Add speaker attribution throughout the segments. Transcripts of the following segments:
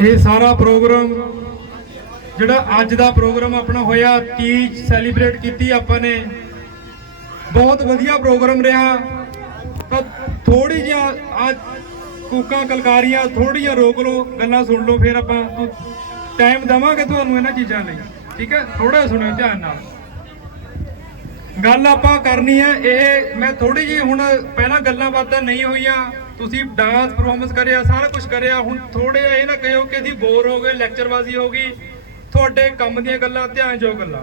Speaker 1: ਇਹ ਸਾਰਾ ਪ੍ਰੋਗਰਾਮ ਜਿਹੜਾ ਅੱਜ ਦਾ ਪ੍ਰੋਗਰਾਮ ਆਪਣਾ ਹੋਇਆ ਤੀਜ ਸੈਲੀਬ੍ਰੇਟ ਕੀਤੀ ਆਪਾਂ ਨੇ। ਬਹੁਤ ਵਧੀਆ ਪ੍ਰੋਗਰਾਮ ਰਿਹਾ। ਤਾਂ ਥੋੜੀ ਜਿਹਾ ਆ ਕੂਕਾਂ ਕਲਕਾਰੀਆਂ ਥੋੜੀਆਂ ਰੋਕ ਲਓ, ਗੱਲਾਂ ਸੁਣ ਲਓ, ਫਿਰ ਆਪਾਂ ਟਾਈਮ ਦਵਾਂਗੇ ਤੁਹਾਨੂੰ ਇਹਨਾਂ ਚੀਜ਼ਾਂ ਲਈ। ਠੀਕ ਹੈ? ਥੋੜਾ ਸੁਣਿਓ ਧਿਆਨ ਨਾਲ। ਗੱਲ ਆਪਾਂ ਕਰਨੀ ਹੈ, ਇਹ ਮੈਂ ਥੋੜੀ ਜੀ ਹੁਣ ਪਹਿਲਾਂ ਗੱਲਾਂ ਬਾਤਾਂ ਨਹੀਂ ਹੋਈਆਂ। ਤੁਸੀਂ ਡਾਂਸ ਪਰਫਾਰਮੈਂਸ ਕਰਿਆ, ਸਾਰਾ ਕੁਝ ਕਰਿਆ, ਹੁਣ ਥੋੜੇ ਇਹ ਨਾ ਕਹਿਓ ਕਿ ਅਸੀਂ ਬੋਰ ਹੋ ਗਏ ਲੈਕਚਰਬਾਜ਼ੀ ਹੋ ਗਈ। ਤੁਹਾਡੇ ਕੰਮ ਦੀਆਂ ਗੱਲਾਂ ਧਿਆਨ ਜੋ ਗੱਲਾਂ,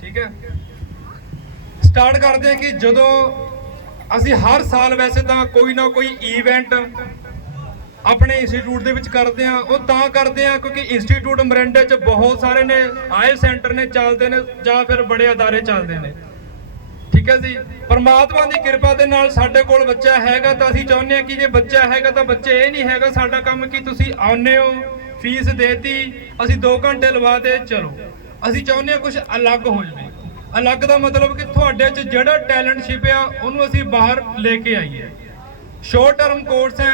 Speaker 1: ਠੀਕ ਹੈ? ਸਟਾਰਟ ਕਰਦੇ ਹਾਂ ਕਿ ਜਦੋਂ ਅਸੀਂ ਹਰ ਸਾਲ ਵੈਸੇ ਤਾਂ ਕੋਈ ਨਾ ਕੋਈ ਈਵੈਂਟ ਆਪਣੇ ਇੰਸਟੀਚਿਊਟ ਦੇ ਵਿੱਚ ਕਰਦੇ ਆ ਉਹ ਤਾਂ ਕਰਦੇ ਆ ਕਿਉਂਕਿ ਇੰਸਟੀਚਿਊਟ ਮਰਿੰਡੇ 'ਚ ਬਹੁਤ ਸਾਰੇ ਨੇ ਆਇਲ ਸੈਂਟਰ ਨੇ ਚੱਲਦੇ ਨੇ ਜਾਂ ਫਿਰ ਬੜੇ ਅਦਾਰੇ ਚੱਲਦੇ ਨੇ। ਠੀਕ ਹੈ ਜੀ ਪਰਮਾਤਮਾ ਦੀ ਕਿਰਪਾ ਦੇ ਨਾਲ ਸਾਡੇ ਕੋਲ ਬੱਚਾ ਹੈਗਾ ਤਾਂ ਅਸੀਂ ਚਾਹੁੰਦੇ ਹਾਂ ਕਿ ਜੇ ਬੱਚਾ ਹੈਗਾ ਤਾਂ ਬੱਚੇ ਇਹ ਨਹੀਂ ਹੈਗਾ ਸਾਡਾ ਕੰਮ ਕਿ ਤੁਸੀਂ ਆਉਨੇ ਹੋ, ਫੀਸ ਦੇਤੀ, ਅਸੀਂ 2 ਘੰਟੇ ਲਵਾ ਦੇ, ਚਲੋ। ਅਸੀਂ ਚਾਹੁੰਦੇ ਹਾਂ ਕੁਝ ਅਲੱਗ ਹੋ ਜਾਵੇ। ਅਲੱਗ ਦਾ ਮਤਲਬ ਕਿ ਤੁਹਾਡੇ 'ਚ ਜਿਹੜਾ ਟੈਲੈਂਟ ਛਿਪਿਆ ਉਹਨੂੰ ਅਸੀਂ ਬਾਹਰ ਲੈ ਕੇ ਆਈਏ। ਸ਼ੋਰਟ ਟਰਮ ਕੋਰਸ ਹੈ,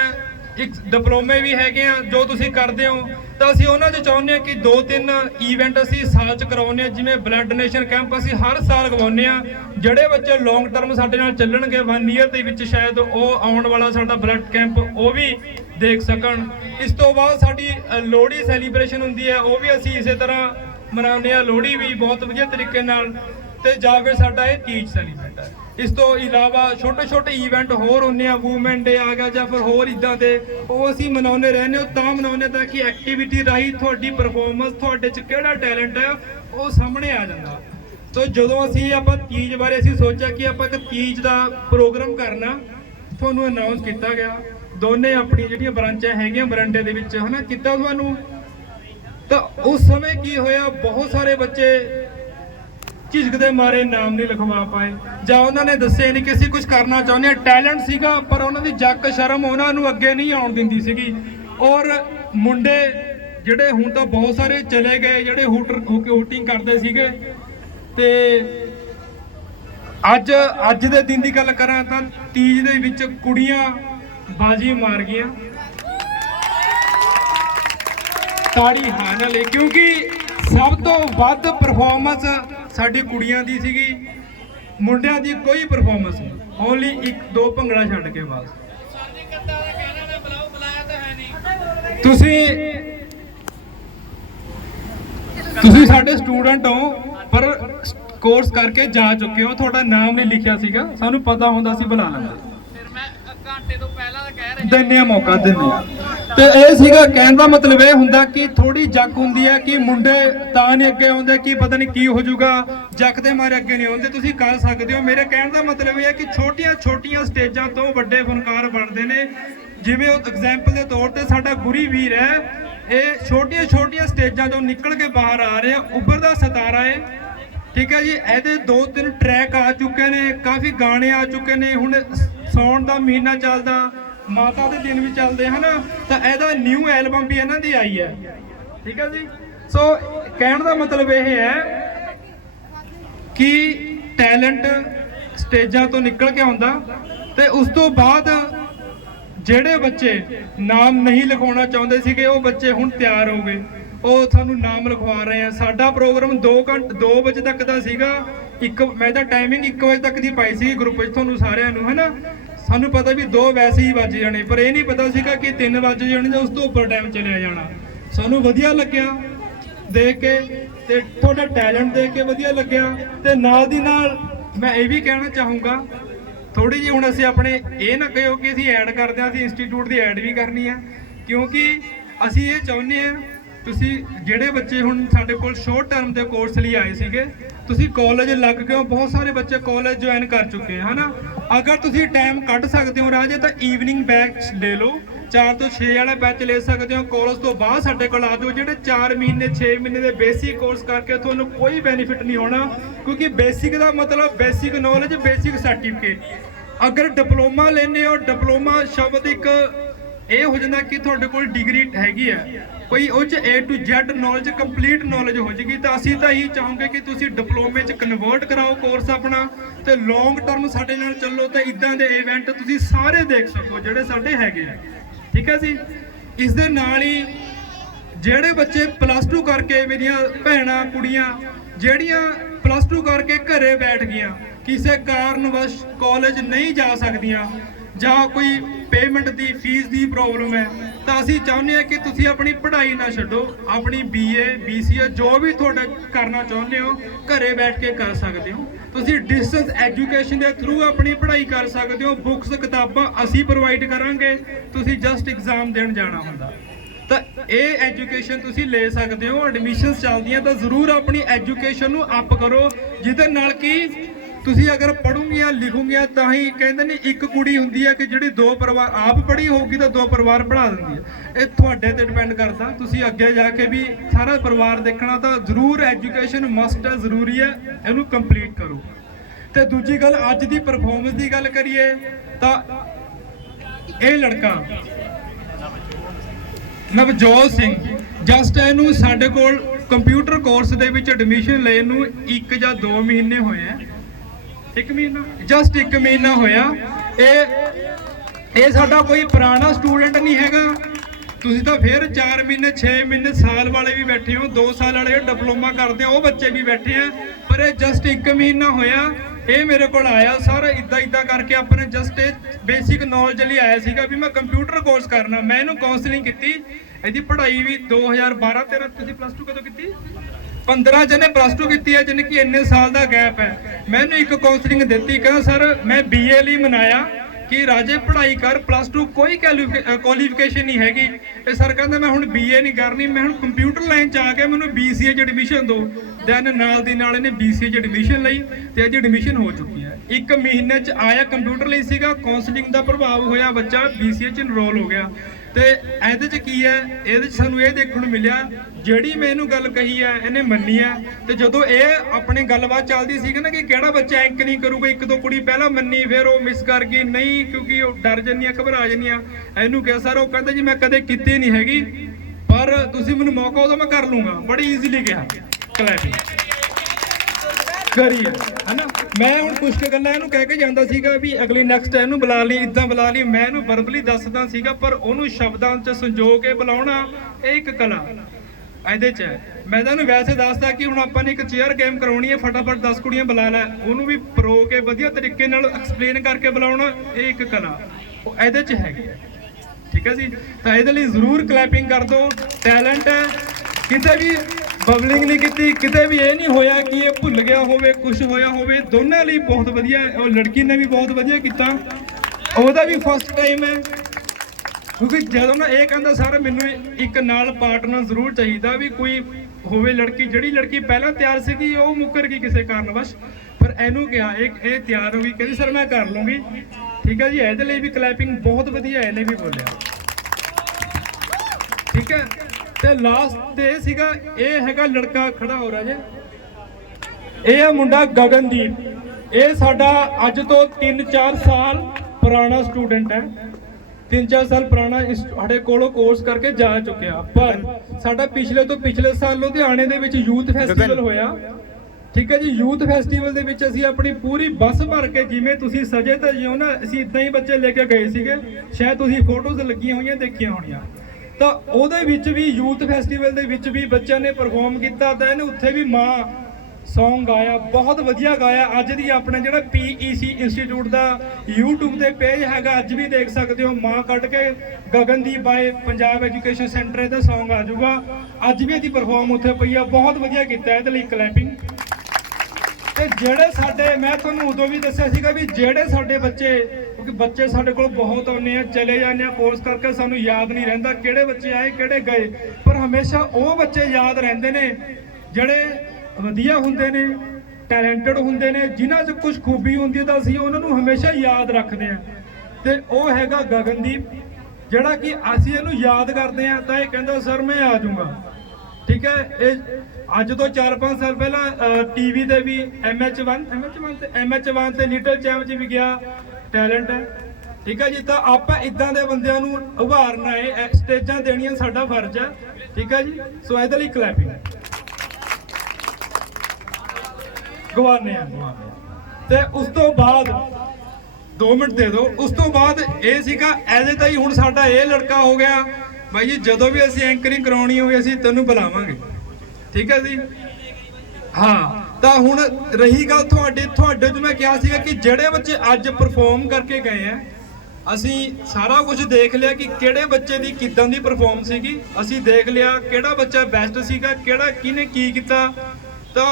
Speaker 1: ਇੱਕ ਡਿਪਲੋਮੇ ਵੀ ਹੈਗੇ ਆ, ਜੋ ਤੁਸੀਂ ਕਰਦੇ ਹੋ ਤਾਂ ਅਸੀਂ ਉਹਨਾਂ 'ਚ ਚਾਹੁੰਦੇ ਹਾਂ ਕਿ ਦੋ ਤਿੰਨ ਇਵੈਂਟ ਅਸੀਂ ਸਾਲ 'ਚ ਕਰਾਉਂਦੇ ਹਾਂ, ਜਿਵੇਂ ਬਲੱਡ ਡੋਨੇਸ਼ਨ ਕੈਂਪ ਅਸੀਂ ਹਰ ਸਾਲ ਕਰਵਾਉਂਦੇ ਆ ਜਿਹੜੇ ਬੱਚੇ ਲੌਂਗ ਟਰਮ ਸਾਡੇ ਨਾਲ ਚੱਲਣਗੇ 1 ਈਅਰ ਦੇ ਵਿੱਚ ਸ਼ਾਇਦ ਉਹ ਆਉਣ ਵਾਲਾ ਸਾਡਾ ਬਲੱਡ ਕੈਂਪ ਉਹ ਵੀ ਦੇਖ ਸਕਣ। ਇਸ ਤੋਂ ਬਾਅਦ ਸਾਡੀ ਲੋਹੜੀ ਸੈਲੀਬ੍ਰੇਸ਼ਨ ਹੁੰਦੀ ਹੈ, ਉਹ ਵੀ ਅਸੀਂ ਇਸੇ ਤਰ੍ਹਾਂ ਮਨਾਉਂਦੇ ਆ ਲੋਹੜੀ ਵੀ ਬਹੁਤ ਵਧੀਆ ਤਰੀਕੇ ਨਾਲ ਤੇ ਜਾਂ ਫਿਰ ਸਾਡਾ ਇਹ ਤੀਜ ਸੈਲੀਬ੍ਰੇਟ ਹੈ। ਇਸ ਤੋਂ ਇਲਾਵਾ ਛੋਟੇ ਛੋਟੇ ਇਵੈਂਟ ਹੋਰ ਹੁੰਦੇ ਆ ਵੂਮਨ ਡੇ ਆ ਗਿਆ ਜਾਂ ਫਿਰ ਹੋਰ ਇਦਾਂ ਦੇ, ਉਹ ਅਸੀਂ ਮਨਾਉਂਦੇ ਰਹਿੰਦੇ ਹਾਂ, ਤਾਂ ਮਨਾਉਂਦੇ ਤਾਂ ਕਿ ਐਕਟੀਵਿਟੀ ਰਾਹੀਂ ਤੁਹਾਡੀ ਪਰਫਾਰਮੈਂਸ ਤੁਹਾਡੇ 'ਚ ਕਿਹੜਾ ਟੈਲੈਂਟ ਹੈ, ਉਹ ਸਾਹਮਣੇ ਆ ਜਾਂਦਾ। ਤੋ ਜਦੋਂ ਅਸੀਂ ਆਪਾਂ ਤੀਜ ਬਾਰੇ ਅਸੀਂ ਸੋਚਿਆ ਕਿ ਆਪਾਂ ਇੱਕ ਤੀਜ ਦਾ ਪ੍ਰੋਗਰਾਮ ਕਰਨਾ, ਤੁਹਾਨੂੰ ਅਨਾਉਂਸ ਕੀਤਾ ਗਿਆ। ਦੋਨੇ ਆਪਣੀ ਜਿਹੜੀਆਂ ਬ੍ਰਾਂਚਾਂ ਹੈਗੀਆਂ ਬਰੰਡੇ ਦੇ ਵਿੱਚ, ਹਨਾ, ਕੀਤਾ ਤੁਹਾਨੂੰ? ਤਾਂ ਉਸ ਸਮੇਂ ਕੀ ਹੋਇਆ, ਬਹੁਤ ਸਾਰੇ ਬੱਚੇ ਝਿਜਕਦੇ ਮਾਰੇ ਨਾਮ ਨਹੀਂ ਲਿਖਵਾ ਪਾਏ। ਜਾਂ ਉਹਨਾਂ ਨੇ ਦੱਸਿਆ ਨਹੀਂ ਕਿ ਅਸੀਂ ਕੁਝ ਕਰਨਾ ਚਾਹੁੰਦੇ ਹਾਂ। ਟੈਲੈਂਟ ਸੀਗਾ, ਪਰ ਉਹਨਾਂ ਦੀ ਜੱਕ ਸ਼ਰਮ ਉਹਨਾਂ ਨੂੰ ਅੱਗੇ ਨਹੀਂ ਆਉਣ ਦਿੰਦੀ ਸੀਗੀ। ਔਰ ਮੁੰਡੇ ਜਿਹੜੇ ਹੁਣ ਤਾਂ ਬਹੁਤ ਸਾਰੇ ਚਲੇ ਗਏ, ਜਿਹੜੇ ਹੂਟਰ ਹੂਟਿੰਗ ਕਰਦੇ ਸੀਗੇ। ਤੇ ਅੱਜ ਅੱਜ ਦੇ ਦਿਨ ਦੀ ਗੱਲ ਕਰਾਂ ਤਾਂ ਤੀਜ ਦੇ ਵਿੱਚ ਕੁੜੀਆਂ ਬਾਜੀ ਮਾਰ ਗਈਆਂ। ਤਾੜੀ ਹਾਂ ਕਿਉਂਕਿ ਸਭ ਤੋਂ ਵੱਧ ਪਰਫਾਰਮੈਂਸ ਸਾਡੀ ਕੁੜੀਆਂ ਦੀ ਸੀਗੀ, ਮੁੰਡਿਆਂ ਦੀ ਕੋਈ ਪਰਫਾਰਮੈਂਸ ਨਹੀਂ। ਓਨਲੀ ਇੱਕ, ਦੋ ਭੰਗੜਾ ਛੱਡ ਕੇ ਬਸ। ਤੁਸੀਂ ਤੁਸੀਂ ਸਾਡੇ ਸਟੂਡੈਂਟ ਹੋ, ਪਰ ਕੋਰਸ ਕਰਕੇ ਜਾ ਚੁੱਕੇ ਹੋ। ਤੁਹਾਡਾ ਨਾਮ ਨਹੀਂ ਲਿਖਿਆ ਸੀਗਾ। ਸਾਨੂੰ ਪਤਾ ਹੁੰਦਾ ਸੀ ਬੁਲਾ ਲੈਂਦੇ।
Speaker 2: ਘੰਟੇ ਤੋਂ ਪਹਿਲਾਂ ਦਾ ਕਹਿ ਰਿਹਾ
Speaker 1: ਦਿੰਨੇ ਆ ਮੌਕਾ ਦਿੰਨੇ ਆ। ਤੇ ਇਹ ਸੀਗਾ ਕਹਿਣ ਦਾ ਮਤਲਬ ਇਹ ਹੁੰਦਾ ਕਿ ਥੋੜੀ ਜੱਕ ਹੁੰਦੀ ਹੈ ਕਿ ਮੁੰਡੇ ਤਾਂ ਨਹੀਂ ਅੱਗੇ ਆਉਂਦੇ ਕਿ ਪਤਾ ਨਹੀਂ ਕੀ ਹੋ ਜਾਊਗਾ ਜੱਕ ਦੇ ਮਾਰੇ ਅੱਗੇ ਨਹੀਂ ਆਉਂਦੇ ਤੁਸੀਂ ਕਰ ਸਕਦੇ ਹੋ। ਮੇਰੇ ਕਹਿਣ ਦਾ ਮਤਲਬ ਇਹ ਹੈ ਕਿ ਛੋਟੀਆਂ ਛੋਟੀਆਂ ਸਟੇਜਾਂ ਤੋਂ ਵੱਡੇ ਫਨਕਾਰ ਬਣਦੇ ਨੇ। ਜਿਵੇਂ ਉਹ ਐਗਜ਼ਾਮਪਲ ਦੇ ਤੌਰ ਤੇ ਸਾਡਾ ਗੁਰੀ ਵੀਰ ਹੈ ਇਹ ਛੋਟੀਆਂ ਛੋਟੀਆਂ ਸਟੇਜਾਂ ਤੋਂ ਨਿਕਲ ਕੇ ਬਾਹਰ ਆ ਰਿਹਾ ਉੱਭਰਦਾ ਸਿਤਾਰਾ ਹੈ ਠੀਕ ਹੈ ਜੀ, ਇਹਦੇ ਦੋ ਤਿੰਨ ਟਰੈਕ ਆ ਚੁੱਕੇ ਨੇ, ਕਾਫੀ ਗਾਣੇ ਆ ਚੁੱਕੇ ਨੇ, ਹੁਣ ਸੌਣ ਦਾ ਮਹੀਨਾ ਚੱਲਦਾ, ਮਾਤਾ ਦੇ ਦਿਨ ਵੀ ਚੱਲਦੇ, ਹਨਾ? ਤਾਂ ਇਹਦਾ ਨਿਊ ਐਲਬਮ ਵੀ ਇਹਨਾਂ ਦੀ ਆਈ ਹੈ। ਠੀਕ ਹੈ ਜੀ? ਸੋ ਕਹਿਣ ਦਾ ਮਤਲਬ ਇਹ ਹੈ ਕਿ ਟੈਲੈਂਟ ਸਟੇਜਾਂ ਤੋਂ ਨਿਕਲ ਕੇ ਆਉਂਦਾ ਤੇ ਉਸ ਤੋਂ ਬਾਅਦ ਜਿਹੜੇ ਬੱਚੇ ਨਾਮ ਨਹੀਂ ਲਿਖਾਉਣਾ ਚਾਹੁੰਦੇ ਸੀਗੇ, ਉਹ ਬੱਚੇ ਹੁਣ ਤਿਆਰ ਹੋ ਗਏ। ਉਹ ਤੁਹਾਨੂੰ ਨਾਮ ਲਿਖਵਾ ਰਹੇ ਆ। ਸਾਡਾ ਪ੍ਰੋਗਰਾਮ 2 ਘੰਟੇ 2 ਵਜੇ ਤੱਕ ਦਾ ਸੀਗਾ। ਇੱਕ ਮੈਂ ਤਾਂ ਟਾਈਮਿੰਗ 1 ਵਜੇ ਤੱਕ ਦੀ ਪਾਈ ਸੀ ਗਰੁੱਪ ਵਿੱਚ ਤੁਹਾਨੂੰ ਸਾਰਿਆਂ ਨੂੰ, ਹੈਨਾ? ਸਾਨੂੰ ਪਤਾ ਵੀ 2 ਵੈਸੇ ਹੀ ਵੱਜ ਜਾਣੇ, ਪਰ ਇਹ ਨਹੀਂ ਪਤਾ ਸੀਗਾ ਕਿ 3 ਵੱਜ ਜਾਣੇ ਜਾਂ ਉਸ ਤੋਂ ਉੱਪਰ ਟਾਈਮ ਚਲਿਆ ਜਾਣਾ। ਸਾਨੂੰ ਵਧੀਆ ਲੱਗਿਆ ਦੇਖ ਕੇ ਤੇ ਤੁਹਾਡਾ ਟੈਲੈਂਟ ਦੇਖ ਕੇ ਵਧੀਆ ਲੱਗਿਆ ਤੇ ਨਾਲ ਦੀ ਨਾਲ ਮੈਂ ਇਹ ਵੀ ਕਹਿਣਾ ਚਾਹੂੰਗਾ ਥੋੜੀ ਜਿਹੀ ਹੁਣ ਅਸੀਂ ਆਪਣੇ ਇਹ ਨਾ ਕਹਿਓ ਕਿ ਅਸੀਂ ਐਡ ਕਰਦੇ ਹਾਂ, ਅਸੀਂ ਇੰਸਟੀਚਿਊਟ ਦੀ ਐਡ ਵੀ ਕਰਨੀ ਹੈ। ਕਿਉਂਕਿ ਅਸੀਂ ਇਹ ਚਾਹੁੰਦੇ ਹਾਂ ਤੁਸੀਂ ਜਿਹੜੇ ਬੱਚੇ ਹੁਣ ਸਾਡੇ ਕੋਲ ਸ਼ੋਰਟ ਟਰਮ ਦੇ ਕੋਰਸ ਲਈ ਆਏ ਸੀਗੇ, ਤੁਸੀਂ ਕਾਲਜ ਲੱਗ ਗਏ ਹੋ, ਬਹੁਤ ਸਾਰੇ ਬੱਚੇ ਕਾਲਜ ਜੁਆਇਨ ਕਰ ਚੁੱਕੇ ਆ, ਹਨਾ? ਅਗਰ ਤੁਸੀਂ ਟਾਈਮ ਕੱਢ ਸਕਦੇ ਹੋ ਰਾਜੇ, ਤਾਂ ਈਵਨਿੰਗ ਬੈਚ ਲੈ ਲਓ। 4 ਤੋਂ 6 ਵਾਲਾ ਬੈਚ ਲੈ ਸਕਦੇ ਹੋ ਕਾਲਜ ਤੋਂ ਬਾਅਦ ਸਾਡੇ ਕੋਲ ਆ ਜਾਓ, ਜਿਹੜੇ 4 ਮਹੀਨੇ 6 ਮਹੀਨੇ ਦੇ ਬੇਸਿਕ ਕੋਰਸ ਕਰਕੇ ਤੁਹਾਨੂੰ ਕੋਈ ਬੈਨੀਫਿਟ ਨਹੀਂ ਹੋਣਾ, ਕਿਉਂਕਿ ਬੇਸਿਕ ਦਾ ਮਤਲਬ ਬੇਸਿਕ ਨੌਲੇਜ ਬੇਸਿਕ ਸਰਟੀਫਿਕੇਟ ਅਗਰ ਡਿਪਲੋਮਾ ਲੈਨੇ ਹੋ ਡਿਪਲੋਮਾ ਸ਼ਬਦ ਇੱਕ ਇਹ ਹੋ ਜਾਂਦਾ ਕਿ ਤੁਹਾਡੇ ਕੋਲ ਡਿਗਰੀ ਹੈਗੀ ਹੈ। ਕੋਈ ਉਹ ਚ A to Z knowledge complete knowledge ਹੋ ਜੇਗੀ, ਤਾਂ ਅਸੀਂ ਤਾਂ ਇਹੀ ਚਾਹੋਗੇ ਕਿ ਤੁਸੀਂ ਡਿਪਲੋਮੇ ਚ ਕਨਵਰਟ ਕਰਾਓ ਕੋਰਸ ਆਪਣਾ, ਤੇ ਲੌਂਗ ਟਰਮ ਸਾਡੇ ਨਾਲ ਚੱਲੋ, ਤੇ ਇਦਾਂ ਦੇ ਇਵੈਂਟ ਤੁਸੀਂ ਸਾਰੇ ਦੇਖ ਸਕੋ, ਜਿਹੜੇ ਸਾਡੇ ਹੈਗੇ ਆ। ਠੀਕ ਹੈ ਜੀ? ਇਸ ਦੇ ਨਾਲ ਹੀ ਜਿਹੜੇ ਬੱਚੇ ਪਲੱਸ 2 ਕਰਕੇ ਮੇਰੀਆਂ ਭੈਣਾਂ, ਕੁੜੀਆਂ, ਜਿਹੜੀਆਂ ਪਲੱਸ 2 ਕਰਕੇ ਘਰੇ ਬੈਠ ਗਈਆਂ, ਕਿਸੇ ਕਾਰਨ ਵਸ ਕਾਲਜ ਨਹੀਂ ਜਾ ਸਕਦੀਆਂ ਜਾਂ ਕੋਈ ਪੇਮੈਂਟ ਦੀ ਫੀਸ ਦੀ ਪ੍ਰੋਬਲਮ ਹੈ, ਤਾਂ ਅਸੀਂ ਚਾਹੁੰਦੇ ਹਾਂ ਕਿ ਤੁਸੀਂ ਆਪਣੀ ਪੜ੍ਹਾਈ ਨਾ ਛੱਡੋ, ਆਪਣੀ ਬੀਏ ਬੀਸੀਏ ਜੋ ਵੀ ਤੁਹਾਡਾ ਕਰਨਾ ਚਾਹੁੰਦੇ ਹੋ, ਘਰੇ ਬੈਠ ਕੇ ਕਰ ਸਕਦੇ ਹੋ। ਤੁਸੀਂ ਡਿਸਟੈਂਸ ਐਜੂਕੇਸ਼ਨ ਦੇ ਥਰੂ ਆਪਣੀ ਪੜ੍ਹਾਈ ਕਰ ਸਕਦੇ ਹੋ ਬੁੱਕਸ ਕਿਤਾਬਾਂ ਅਸੀਂ ਪ੍ਰੋਵਾਈਡ ਕਰਾਂਗੇ, ਤੁਸੀਂ ਜਸਟ ਐਗਜ਼ਾਮ ਦੇਣ ਜਾਣਾ ਹੁੰਦਾ। ਤਾਂ ਇਹ ਐਜੂਕੇਸ਼ਨ ਤੁਸੀਂ ਲੈ ਸਕਦੇ ਹੋ ਐਡਮਿਸ਼ਨਸ ਚੱਲਦੀਆਂ, ਤਾਂ ਜ਼ਰੂਰ ਆਪਣੀ ਐਜੂਕੇਸ਼ਨ ਨੂੰ ਅਪ ਕਰੋ, ਜਿਹਦੇ ਨਾਲ ਕਿ ਤੁਸੀਂ ਅਗਰ ਪੜੋਗੀਆਂ ਲਿਖੋਗੀਆਂ, ਤਾਂ ਹੀ ਕਹਿੰਦੇ ਨੇ ਇੱਕ ਕੁੜੀ ਹੁੰਦੀ ਹੈ ਕਿ ਜਿਹੜੀ ਦੋ ਪਰਿਵਾਰ, ਆਪ ਪੜ੍ਹੀ ਹੋਊਗੀ ਤਾਂ ਦੋ ਪਰਿਵਾਰ ਪੜ੍ਹਾ ਦਿੰਦੀ ਹੈ ਇਹ ਤੁਹਾਡੇ ਤੇ ਡਿਪੈਂਡ ਕਰਦਾ। ਤੁਸੀਂ ਅੱਗੇ ਜਾ ਕੇ ਵੀ ਸਾਰਾ ਪਰਿਵਾਰ ਦੇਖਣਾ ਤਾਂ ਜ਼ਰੂਰ ਐਜੂਕੇਸ਼ਨ ਮਸਟ ਹੈ ਜ਼ਰੂਰੀ ਹੈ ਇਹਨੂੰ ਕੰਪਲੀਟ ਕਰੋ। ਤੇ ਦੂਜੀ ਗੱਲ, ਅੱਜ ਦੀ ਪਰਫਾਰਮੈਂਸ ਦੀ ਗੱਲ ਕਰੀਏ ਤਾਂ ਇਹ ਲੜਕਾ, ਨਵਜੋਤ ਸਿੰਘ ਜਸਟ ਇਹਨੂੰ ਸਾਡੇ ਕੋਲ ਕੰਪਿਊਟਰ ਕੋਰਸ ਦੇ ਵਿੱਚ ਐਡਮਿਸ਼ਨ ਲੈਣ ਨੂੰ 1 ਜਾਂ 2 ਮਹੀਨੇ ਹੋਏ ਆ। ਇੱਕ ਮਹੀਨਾ? ਜਸਟ ਇੱਕ ਮਹੀਨਾ ਹੋਇਆ। ਇਹ ਇਹ ਸਾਡਾ ਕੋਈ ਪੁਰਾਣਾ ਸਟੂਡੈਂਟ ਨਹੀਂ ਹੈਗਾ। ਤੁਸੀਂ ਤਾਂ ਫਿਰ 4 ਮਹੀਨੇ 6 ਮਹੀਨੇ, ਸਾਲ ਵਾਲੇ ਵੀ ਬੈਠੇ ਹੋ। 2 ਸਾਲ ਵਾਲੇ ਡਿਪਲੋਮਾ ਕਰਦੇ ਆ ਉਹ ਬੱਚੇ ਵੀ ਬੈਠੇ ਆ। ਪਰ ਇਹ ਜਸਟ ਇੱਕ ਮਹੀਨਾ ਹੋਇਆ। ਇਹ ਮੇਰੇ ਕੋਲ ਆਇਆ ਸਰ ਇਦਾਂ ਇਦਾਂ ਕਰਕੇ ਆਪਣੇ ਜਸਟ ਇਹ ਬੇਸਿਕ ਨੌਲੇਜ ਲਈ ਆਇਆ ਸੀਗਾ ਵੀ ਮੈਂ ਕੰਪਿਊਟਰ ਕੋਰਸ ਕਰਨਾ। ਮੈਂ ਇਹਨੂੰ ਕਾਉਂਸਲਿੰਗ ਕੀਤੀ। ਇਹਦੀ ਪੜ੍ਹਾਈ ਵੀ 2012 13 ਤੁਸੀਂ ਪਲੱਸ 2 ਕਦੋਂ ਕੀਤੀ? 15 ਜਨੇ ਪਲੱਸ 2 ਕੀਤੀ ਹੈ ਜਿਨ ਕਿ ਇੰਨੇ ਸਾਲ ਦਾ ਗੈਪ ਹੈ। ਮੈਨੂੰ ਇੱਕ ਕਾਉਂਸਲਿੰਗ ਦਿੱਤੀ, ਕਹਿੰਦਾ ਸਰ ਮੈਂ ਬੀਏ ਲਈ ਮਨਾਇਆ ਕਿ ਰਾਜੇ, ਪੜ੍ਹਾਈ ਕਰ ਪਲੱਸ 2 ਕੋਈ ਕੁਆਲੀਫਿਕੇਸ਼ਨ ਨਹੀਂ ਹੈਗੀ। ਇਹ ਸਰ ਕਹਿੰਦਾ, ਮੈਂ ਹੁਣ ਬੀਏ ਨਹੀਂ ਕਰਨੀ, ਮੈਂ ਹੁਣ ਕੰਪਿਊਟਰ ਲਾਈਨ ਚ ਆ ਕੇ ਮੈਨੂੰ ਬੀਸੀਏ ਚ ਐਡਮਿਸ਼ਨ ਦਿਓ। ਦੈਨ ਨਾਲ ਦੀ ਨਾਲ ਇਹਨੇ ਬੀਸੀਏ ਚ ਐਡਮਿਸ਼ਨ ਲਈ ਤੇ ਅੱਜ ਐਡਮਿਸ਼ਨ ਹੋ ਚੁੱਕੀ ਹੈ। ਇੱਕ ਮਹੀਨੇ ਚ ਆਇਆ ਕੰਪਿਊਟਰ ਲਈ ਸੀਗਾ ਕਾਉਂਸਲਿੰਗ ਦਾ ਪ੍ਰਭਾਵ ਹੋਇਆ, ਬੱਚਾ ਬੀਸੀਏ ਚ ਇਨਰੋਲ ਹੋ ਗਿਆ। ਤੇ ਇਹਦੇ ਚ ਕੀ ਹੈ? ਇਹਦੇ ਚ ਸਾਨੂੰ ਇਹ ਦੇਖਣ ਨੂੰ ਮਿਲਿਆ, ਜਿਹੜੀ ਮੈਂ ਇਹਨੂੰ ਗੱਲ ਕਹੀ ਹੈ, ਇਹਨੇ ਮੰਨੀ ਹੈ। ਤੇ ਜਦੋਂ ਇਹ ਆਪਣੀ ਗੱਲਬਾਤ ਚੱਲਦੀ ਸੀ ਨਾ ਕਿ ਕਿਹੜਾ ਬੱਚਾ ਐਂਕ ਨਹੀਂ ਕਰੂਗਾ, ਇੱਕ ਦੋ ਕੁੜੀ ਪਹਿਲਾਂ ਮੰਨੀ, ਫਿਰ ਉਹ ਮਿਸ ਕਰ ਗਈ, ਨਹੀਂ, ਕਿਉਂਕਿ ਉਹ ਡਰ ਜੰਨੀਆਂ ਘਬਰਾ ਜੰਨੀਆਂ ਇਹਨੂੰ ਕਿਹਾ, ਸਰ, ਉਹ ਕਹਿੰਦਾ ਜੀ, ਮੈਂ ਕਦੇ ਕੀਤੀ ਨਹੀਂ ਹੈਗੀ, ਪਰ ਤੁਸੀਂ ਮੈਨੂੰ ਮੌਕਾ ਦਿਓ ਮੈਂ ਕਰ ਲੂੰਗਾ। ਬੜੀ ਈਜ਼ੀਲੀ ਕਿਹਾ ਕਲੈਪਿੰਗ ਕਰੀਏ ਹਨਾ? ਮੈਂ ਹੁਣ ਕੁਝ ਕੁ ਗੱਲਾਂ ਇਹਨੂੰ ਕਹਿ ਕੇ ਜਾਂਦਾ ਸੀਗਾ ਵੀ ਅਗਲੀ ਨੈਕਸਟ ਇਹਨੂੰ ਬੁਲਾ ਲਈ, ਇਦਾਂ ਬੁਲਾ ਲਈ, ਮੈਂ ਇਹਨੂੰ ਵਰਬਲੀ ਦੱਸਦਾ ਸੀਗਾ, ਪਰ ਉਹਨੂੰ ਸ਼ਬਦਾਂ 'ਚ ਸੰਜੋ ਕੇ ਬੁਲਾਉਣਾ ਇਹ ਇੱਕ ਕਲਾ। ਇਹਦੇ 'ਚ ਹੈ। ਮੈਂ ਤੁਹਾਨੂੰ ਵੈਸੇ ਦੱਸਦਾ ਕਿ ਹੁਣ ਆਪਾਂ ਨੇ ਇੱਕ ਚੇਅਰ ਗੇਮ ਕਰਾਉਣੀ ਹੈ, ਫਟਾਫਟ 10 ਕੁੜੀਆਂ ਬੁਲਾ ਲੈ। ਉਹਨੂੰ ਵੀ ਪਰੋ ਕੇ ਵਧੀਆ ਤਰੀਕੇ ਨਾਲ ਐਕਸਪਲੇਨ ਕਰਕੇ ਬੁਲਾਉਣਾ, ਇਹ ਇੱਕ ਕਲਾ। ਉਹ ਇਹਦੇ 'ਚ ਹੈਗੀ ਹੈ। ਠੀਕ ਹੈ ਜੀ? ਤਾਂ ਇਹਦੇ ਲਈ ਜ਼ਰੂਰ ਕਲੈਪਿੰਗ ਕਰ ਦਿਓ। ਟੈਲੈਂਟ ਹੈ। ਕਿਤੇ ਵੀ ਬਬਲਿੰਗ ਨਹੀਂ ਕੀਤੀ, ਕਿਤੇ ਵੀ ਇਹ ਨਹੀਂ ਹੋਇਆ ਕਿ ਇਹ ਭੁੱਲ ਗਿਆ ਹੋਵੇ ਕੁਝ ਹੋਇਆ ਹੋਵੇ, ਦੋਨਾਂ ਲਈ ਬਹੁਤ ਵਧੀਆ ਉਹ ਲੜਕੀ ਨੇ ਵੀ ਬਹੁਤ ਵਧੀਆ ਕੀਤਾ। ਉਹਦਾ ਵੀ ਫਸਟ ਟਾਈਮ ਹੈ। ਕਿਉਂਕਿ ਜਦੋਂ ਨਾ ਇਹ ਕਹਿੰਦਾ, ਸਰ, ਮੈਨੂੰ ਇੱਕ ਨਾਲ ਪਾਰਟਨਰ ਜ਼ਰੂਰ ਚਾਹੀਦਾ ਵੀ ਕੋਈ ਹੋਵੇ ਲੜਕੀ। ਜਿਹੜੀ ਲੜਕੀ ਪਹਿਲਾਂ ਤਿਆਰ ਸੀਗੀ, ਉਹ ਮੁੱਕਰ ਗਈ ਕਿਸੇ ਕਾਰਨ ਕਾਰਨਵਸ਼। ਪਰ ਇਹਨੂੰ ਕਿਹਾ ਇਹ ਇਹ ਤਿਆਰ ਹੋ ਗਈ। ਕਹਿੰਦੀ, ਸਰ, ਮੈਂ ਕਰ ਲੂੰਗੀ। ਠੀਕ ਹੈ ਜੀ, ਇਹਦੇ ਲਈ ਵੀ ਕਲੈਪਿੰਗ ਬਹੁਤ ਵਧੀਆ, ਇਹਨੇ ਵੀ ਬੋਲਿਆ। ਠੀਕ ਹੈ। ਤੇ ਲਾਸਟ ਤੇ ਸੀਗਾ ਇਹ ਹੈਗਾ ਲੜਕਾ ਖੜਾ ਹੋ ਰਿਹਾ ਜੇ। ਇਹ ਆ ਮੁੰਡਾ ਗਗਨਦੀਪ। ਇਹ ਸਾਡਾ ਅੱਜ ਤੋਂ 3-4 ਸਾਲ ਪੁਰਾਣਾ ਸਟੂਡੈਂਟ ਹੈ। 3-4 ਸਾਲ ਪੁਰਾਣਾ ਇਸ ਸਾਡੇ ਕੋਲੋਂ ਕੋਰਸ ਕਰਕੇ ਜਾ ਚੁੱਕਿਆ। ਪਰ ਸਾਡਾ ਪਿਛਲੇ ਤੋਂ ਪਿਛਲੇ ਸਾਲ ਲੁਧਿਆਣੇ ਦੇ ਵਿੱਚ ਯੂਥ ਫੈਸਟੀਵਲ ਹੋਇਆ। ਠੀਕ ਹੈ ਜੀ ਯੂਥ ਫੈਸਟੀਵਲ ਦੇ ਵਿੱਚ ਅਸੀਂ ਆਪਣੀ ਪੂਰੀ ਬੱਸ ਭਰ ਕੇ ਜਿਵੇਂ ਤੁਸੀਂ ਸਜੇ ਤਾਂ ਜਿਉ ਨਾ ਅਸੀਂ ਇਦਾਂ ਹੀ ਬੱਚੇ ਲੈ ਕੇ ਗਏ ਸੀਗੇ। ਸ਼ਾਇਦ ਤੁਸੀਂ ਫੋਟੋਜ਼ ਲੱਗੀਆਂ ਹੋਈਆਂ ਦੇਖੀਆਂ ਹੋਣੀਆਂ। ਤਾਂ ਉਹਦੇ ਵਿੱਚ ਵੀ ਯੂਥ ਫੈਸਟੀਵਲ ਦੇ ਵਿੱਚ ਵੀ ਬੱਚਿਆਂ ਨੇ ਪਰਫਾਰਮ ਕੀਤਾ ਤਾਂ ਇਹਨੇ ਉੱਥੇ ਵੀ ਮਾਂ ਸੌਂਗ ਗਾਇਆ, ਬਹੁਤ ਵਧੀਆ ਗਾਇਆ। ਅੱਜ ਦੀ ਆਪਣਾ ਜਿਹੜਾ PEC ਇੰਸਟੀਚਿਊਟ ਦਾ YouTube ਤੇ ਪੇਜ ਹੈਗਾ, ਅੱਜ ਵੀ ਦੇਖ ਸਕਦੇ ਹੋ, ਮਾਂ ਕੱਢ ਕੇ Gagandeep by Punjab education centre the song ਆ ਜਾਊਗਾ। ਅੱਜ ਵੀ ਇਹਦੀ ਪਰਫਾਰਮ ਉੱਥੇ ਪਈ ਆ, ਬਹੁਤ ਵਧੀਆ ਕੀਤਾ ਇਹਦੇ ਲਈ ਕਲੈਪਿੰਗ ਤੇ ਜਿਹੜੇ ਸਾਡੇ, ਮੈਂ ਤੁਹਾਨੂੰ ਉਦੋਂ ਵੀ ਦੱਸਿਆ ਸੀਗਾ ਵੀ ਜਿਹੜੇ ਸਾਡੇ ਬੱਚੇ, ਕਿਉਂਕਿ ਬੱਚੇ ਸਾਡੇ ਕੋਲ ਬਹੁਤ ਆਉਂਦੇ ਆ, ਚਲੇ ਜਾਂਦੇ ਆ ਕੋਰਸ ਕਰਕੇ, ਸਾਨੂੰ ਯਾਦ ਨਹੀਂ ਰਹਿੰਦਾ ਕਿਹੜੇ ਬੱਚੇ ਆਏ, ਕਿਹੜੇ ਗਏ, ਪਰ ਹਮੇਸ਼ਾ ਉਹ ਬੱਚੇ ਯਾਦ ਰਹਿੰਦੇ ਨੇ, ਜਿਹੜੇ ਵਧੀਆ ਹੁੰਦੇ ਨੇ ਟੈਲੈਂਟਡ ਹੁੰਦੇ ਨੇ, ਜਿਨ੍ਹਾਂ 'ਚ ਕੁਝ ਖੂਬੀ ਹੁੰਦੀ ਤਾਂ ਅਸੀਂ ਉਹਨਾਂ ਨੂੰ ਹਮੇਸ਼ਾ ਯਾਦ ਰੱਖਦੇ ਆ। ਤੇ ਉਹ ਹੈਗਾ ਗਗਨਦੀਪ, ਜਿਹੜਾ ਕਿ ਅਸੀਂ ਇਹਨੂੰ ਯਾਦ ਕਰਦੇ ਆ ਤਾਂ ਇਹ ਕਹਿੰਦਾ, ਸਰ, ਮੈਂ ਆ ਜਾਊਂਗਾ। ਠੀਕ ਹੈ? ਇਹ ਅੱਜ ਤੋਂ 4-5 ਸਾਲ ਪਹਿਲਾਂ ਟੀਵੀ ਤੇ ਵੀ MH1 MH1 ਤੇ MH1 ਤੇ ਲਿਟਲ ਚੈਂਪ 'ਚ ਵੀ ਗਿਆ ਟੈਲੈਂਟ ਹੈ। ਠੀਕ ਹੈ ਜੀ, ਤਾਂ ਆਪਾਂ ਇਦਾਂ ਦੇ ਬੰਦਿਆਂ ਨੂੰ ਉਭਾਰਨਾ ਹੈ ਇਹ ਸਟੇਜਾਂ ਦੇਣੀਆਂ ਸਾਡਾ ਫਰਜ਼ ਹੈ। ਠੀਕ ਹੈ ਜੀ, ਸੋ ਇਹਦੇ ਲਈ ਕਲੈਪਿੰਗ ਗਵਾਨੇ ਆ ਗਵਾਨੇ ਆ। ਤੇ ਉਸ ਤੋਂ ਬਾਅਦ 2 ਮਿੰਟ ਦੇ ਦਿਓ, ਉਸ ਤੋਂ ਬਾਅਦ ਇਹ ਸੀਗਾ ਐਜੇ ਤਾਂ ਹੀ ਹੁਣ ਸਾਡਾ ਇਹ ਲੜਕਾ ਹੋ ਗਿਆ। ਬਾਈ ਜੀ, ਜਦੋਂ ਵੀ ਅਸੀਂ ਐਂਕਰਿੰਗ ਕਰਾਉਣੀ ਹੋਵੇ ਅਸੀਂ ਤੈਨੂੰ ਬੁਲਾਵਾਂਗੇ। ਠੀਕ ਹੈ ਜੀ? ਹਾਂ, ਤਾਂ ਹੁਣ ਰਹੀ ਗੱਲ ਤੁਹਾਡੇ ਤੁਹਾਡੇ ਤੋਂ ਮੈਂ ਕਿਹਾ ਸੀਗਾ ਕਿ ਜਿਹੜੇ ਬੱਚੇ ਅੱਜ ਪਰਫਾਰਮ ਕਰਕੇ ਗਏ ਆ, ਅਸੀਂ ਸਾਰਾ ਕੁਝ ਦੇਖ ਲਿਆ ਕਿ ਕਿਹੜੇ ਬੱਚੇ ਦੀ ਕਿੱਦਾਂ ਦੀ ਪਰਫਾਰਮ ਸੀਗੀ। ਅਸੀਂ ਦੇਖ ਲਿਆ ਕਿਹੜਾ ਬੱਚਾ ਬੈਸਟ ਸੀਗਾ, ਕਿਹੜਾ ਕਿਹਨੇ ਕੀ ਕੀਤਾ। ਤਾਂ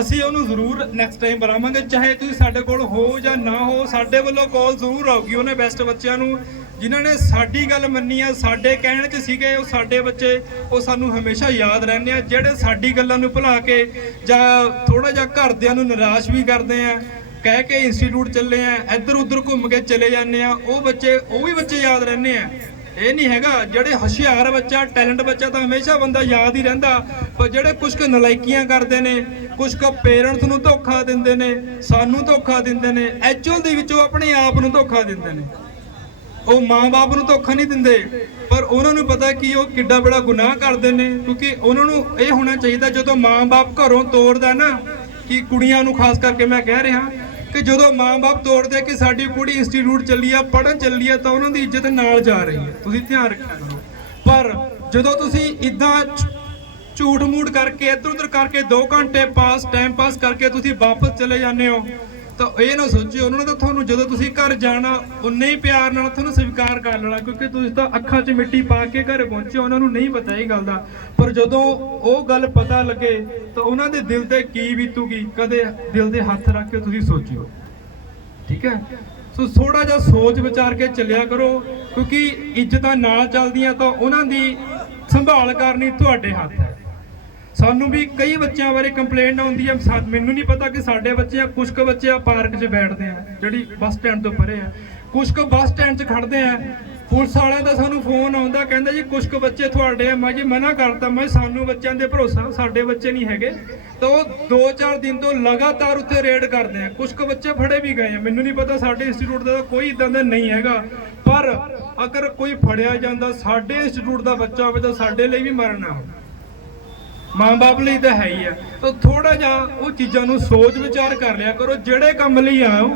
Speaker 1: ਅਸੀਂ ਉਹਨੂੰ ਜ਼ਰੂਰ ਨੈਕਸਟ ਟਾਈਮ ਬੁਲਾਵਾਂਗੇ, ਚਾਹੇ ਤੁਸੀਂ ਸਾਡੇ ਕੋਲ ਹੋ ਜਾਂ ਨਾ ਹੋ, ਸਾਡੇ ਵੱਲੋਂ ਕਾਲ ਜ਼ਰੂਰ ਆਊਗੀ ਉਹਨੇ ਬੈਸਟ ਬੱਚਿਆਂ ਨੂੰ। ਜਿਨ੍ਹਾਂ ਨੇ ਸਾਡੀ ਗੱਲ ਮੰਨੀ ਆ, ਸਾਡੇ ਕਹਿਣ 'ਚ ਸੀਗੇ, ਉਹ ਸਾਡੇ ਬੱਚੇ, ਉਹ ਸਾਨੂੰ ਹਮੇਸ਼ਾ ਯਾਦ ਰਹਿੰਦੇ ਆ। ਜਿਹੜੇ ਸਾਡੀ ਗੱਲਾਂ ਨੂੰ ਭੁਲਾ ਕੇ ਜਾਂ ਥੋੜਾ ਜਿਹਾ ਘਰਦਿਆਂ ਨੂੰ ਨਿਰਾਸ਼ ਵੀ ਕਰਦੇ ਆ, ਕਹਿ ਕੇ ਇੰਸਟੀਚਿਊਟ ਚੱਲੇ ਆ ਇੱਧਰ ਉੱਧਰ ਘੁੰਮ ਕੇ ਚਲੇ ਜਾਂਦੇ ਆ, ਉਹ ਬੱਚੇ, ਉਹ ਵੀ ਬੱਚੇ ਯਾਦ ਰਹਿੰਦੇ ਆ। ਇਹ ਨਹੀਂ ਹੈਗਾ, ਜਿਹੜੇ ਹੁਸ਼ਿਆਰ ਬੱਚਾ, ਟੈਲੈਂਟ ਬੱਚਾ ਤਾਂ ਹਮੇਸ਼ਾ ਬੰਦਾ ਯਾਦ ਹੀ ਰਹਿੰਦਾ, ਪਰ ਜਿਹੜੇ ਕੁਝ ਕੁ ਨਲਾਇਕੀਆਂ ਕਰਦੇ ਨੇ ਕੁਝ ਕੁ ਪੇਰੈਂਟਸ ਨੂੰ ਧੋਖਾ ਦਿੰਦੇ ਨੇ, ਸਾਨੂੰ ਧੋਖਾ ਦਿੰਦੇ ਨੇ ਐਕਚੁਅਲ ਦੇ ਵਿੱਚ ਉਹ ਆਪਣੇ ਆਪ ਨੂੰ ਧੋਖਾ ਦਿੰਦੇ ਨੇ। ਉਹ ਮਾਂ-ਬਾਪ ਨੂੰ ਧੋਖਾ ਨਹੀਂ ਦਿੰਦੇ। ਪਰ ਉਹਨਾਂ ਨੂੰ ਪਤਾ ਕਿ ਉਹ ਕਿੱਡਾ ਬੜਾ ਗੁਨਾਹ ਕਰਦੇ ਨੇ, ਕਿਉਂਕਿ ਉਹਨਾਂ ਨੂੰ ਇਹ ਹੋਣਾ ਚਾਹੀਦਾ ਜਦੋਂ ਮਾਂ-ਬਾਪ ਘਰੋਂ ਤੋਰਦਾ ਨਾ, ਕਿ ਕੁੜੀਆਂ ਨੂੰ ਖਾਸ ਕਰਕੇ ਮੈਂ ਕਹਿ ਰਿਹਾ ਕਿ ਜਦੋਂ ਮਾਂ-ਬਾਪ ਤੋਰਦੇ ਕਿ ਸਾਡੀ ਕੁੜੀ ਇੰਸਟੀਚਿਊਟ ਚੱਲੀ ਆ ਪੜਨ ਚੱਲੀ ਆ, ਤਾਂ ਉਹਨਾਂ ਦੀ ਇੱਜ਼ਤ ਨਾਲ ਜਾ ਰਹੀ ਹੈ। ਤੁਸੀਂ ਧਿਆਨ ਰੱਖਿਆ ਕਰੋ। ਪਰ ਜਦੋਂ ਤੁਸੀਂ ਇਦਾਂ ਝੂਠ ਮੂਠ ਕਰਕੇ ਇੱਧਰ ਉੱਧਰ ਕਰਕੇ 2 ਘੰਟੇ ਪਾਸ ਟਾਈਮ ਪਾਸ ਕਰਕੇ ਤੁਸੀਂ ਵਾਪਸ ਚਲੇ ਜਾਂਦੇ ਹੋ ਤਾਂ ਇਹ ਨਾ ਸੋਚਿਓ, ਉਹਨਾਂ ਨੇ ਤਾਂ ਤੁਹਾਨੂੰ ਜਦੋਂ ਤੁਸੀਂ ਘਰ ਜਾਣਾ, ਉਨੇ ਹੀ ਪਿਆਰ ਨਾਲ ਤੁਹਾਨੂੰ ਸਵੀਕਾਰ ਕਰ ਲੈਣਾ, ਕਿਉਂਕਿ ਤੁਸੀਂ ਤਾਂ ਅੱਖਾਂ 'ਚ ਮਿੱਟੀ ਪਾ ਕੇ ਘਰੇ ਪਹੁੰਚੇ ਉਹਨਾਂ ਨੂੰ ਨਹੀਂ ਪਤਾ ਇਹ ਗੱਲ ਦਾ। ਪਰ ਜਦੋਂ ਉਹ ਗੱਲ ਪਤਾ ਲੱਗੇ, ਤਾਂ ਉਹਨਾਂ ਦੇ ਦਿਲ ਤੇ ਕੀ ਬੀਤੂਗੀ, ਕਦੇ ਦਿਲ ਦੇ ਹੱਥ ਰੱਖ ਕੇ ਤੁਸੀਂ ਸੋਚਿਓ। ਠੀਕ ਹੈ? ਸੋ ਥੋੜਾ ਜਿਹਾ ਸੋਚ ਵਿਚਾਰ ਕੇ ਚੱਲਿਆ ਕਰੋ, ਕਿਉਂਕਿ ਇੱਜ਼ਤਾਂ ਨਾਲ ਚੱਲਦੀਆਂ ਤਾਂ ਉਹਨਾਂ ਦੀ ਸੰਭਾਲ ਕਰਨੀ ਤੁਹਾਡੇ ਹੱਥ ਹੈ। ਸਾਨੂੰ ਵੀ ਕਈ ਬੱਚਿਆਂ ਬਾਰੇ ਕੰਪਲੇਂਟ ਆਉਂਦੀ ਹੈ ਸਾ- ਮੈਨੂੰ ਨਹੀਂ ਪਤਾ ਕਿ ਸਾਡੇ ਬੱਚੇ ਆ ਕੁਝ ਕੁ ਬੱਚੇ ਆ ਪਾਰਕ 'ਚ ਬੈਠਦੇ ਆ, ਜਿਹੜੀ ਬੱਸ ਸਟੈਂਡ ਤੋਂ ਪਰੇ ਆ। ਕੁਝ ਕੁ ਬੱਸ ਸਟੈਂਡ 'ਚ ਖੜਦੇ ਆ। ਪੁਲਿਸ ਵਾਲਿਆਂ ਦਾ ਸਾਨੂੰ ਫੋਨ ਆਉਂਦਾ, ਕਹਿੰਦਾ ਜੀ ਕੁਝ ਕੁ ਬੱਚੇ ਤੁਹਾਡੇ ਆ। ਮੈਂ ਜੀ ਮਨਾ ਕਰਤਾ, ਮੈਂ ਸਾਨੂੰ ਬੱਚਿਆਂ ਦੇ ਭਰੋਸਾ, ਸਾਡੇ ਬੱਚੇ ਨਹੀਂ ਹੈਗੇ। ਤਾਂ ਉਹ 2-4 ਦਿਨ ਤੋਂ ਲਗਾਤਾਰ ਉੱਥੇ ਰੇਡ ਕਰਦੇ ਆ। ਕੁਝ ਕੁ ਬੱਚੇ ਫੜੇ ਵੀ ਗਏ ਆ। ਮੈਨੂੰ ਨਹੀਂ ਪਤਾ ਸਾਡੇ ਇੰਸਟੀਚਿਊਟ ਦਾ ਕੋਈ ਇਦਾਂ ਦਾ ਨਹੀਂ ਹੈਗਾ। ਪਰ ਅਗਰ ਕੋਈ ਫੜਿਆ ਜਾਂਦਾ, ਸਾਡੇ ਇੰਸਟੀਚਿਊਟ ਦਾ ਬੱਚਾ ਹੋਵੇ ਤਾਂ ਸਾਡੇ ਲਈ ਵੀ ਮਰਨਾ ਹੈ ਮਾਂ-ਬਾਪ ਲਈ ਤਾਂ ਹੈ ਹੀ ਆ। ਤਾਂ ਥੋੜਾ ਜਿਹਾ ਉਹ ਚੀਜ਼ਾਂ ਨੂੰ ਸੋਚ ਵਿਚਾਰ ਕਰ ਲਿਆ ਕਰੋ, ਜਿਹੜੇ ਕੰਮ ਲਈ ਆਓ